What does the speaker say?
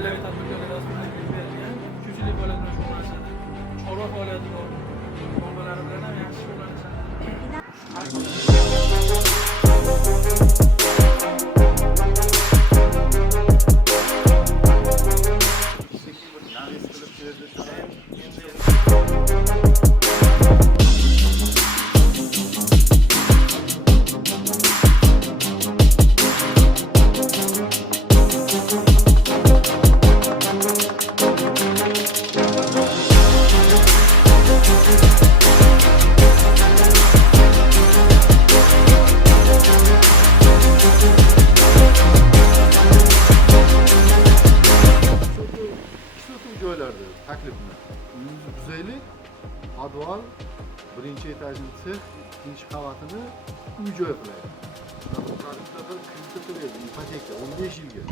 oilaviy tadbirkorlik dasturlariga berilgan 3 yillik faoliyat bilan shug'ullanishadi. Chorva faoliyati bor. Bolalar bilan ham yaxshi shug'ullanishadi. Joylarda taklifni uyimizni buzaylik, podval, birinchi etajni sex, ikkinchi qavatini uy joy qilaylik. Tarifda bir kredit to'laydi, ipoteka 15 yilga.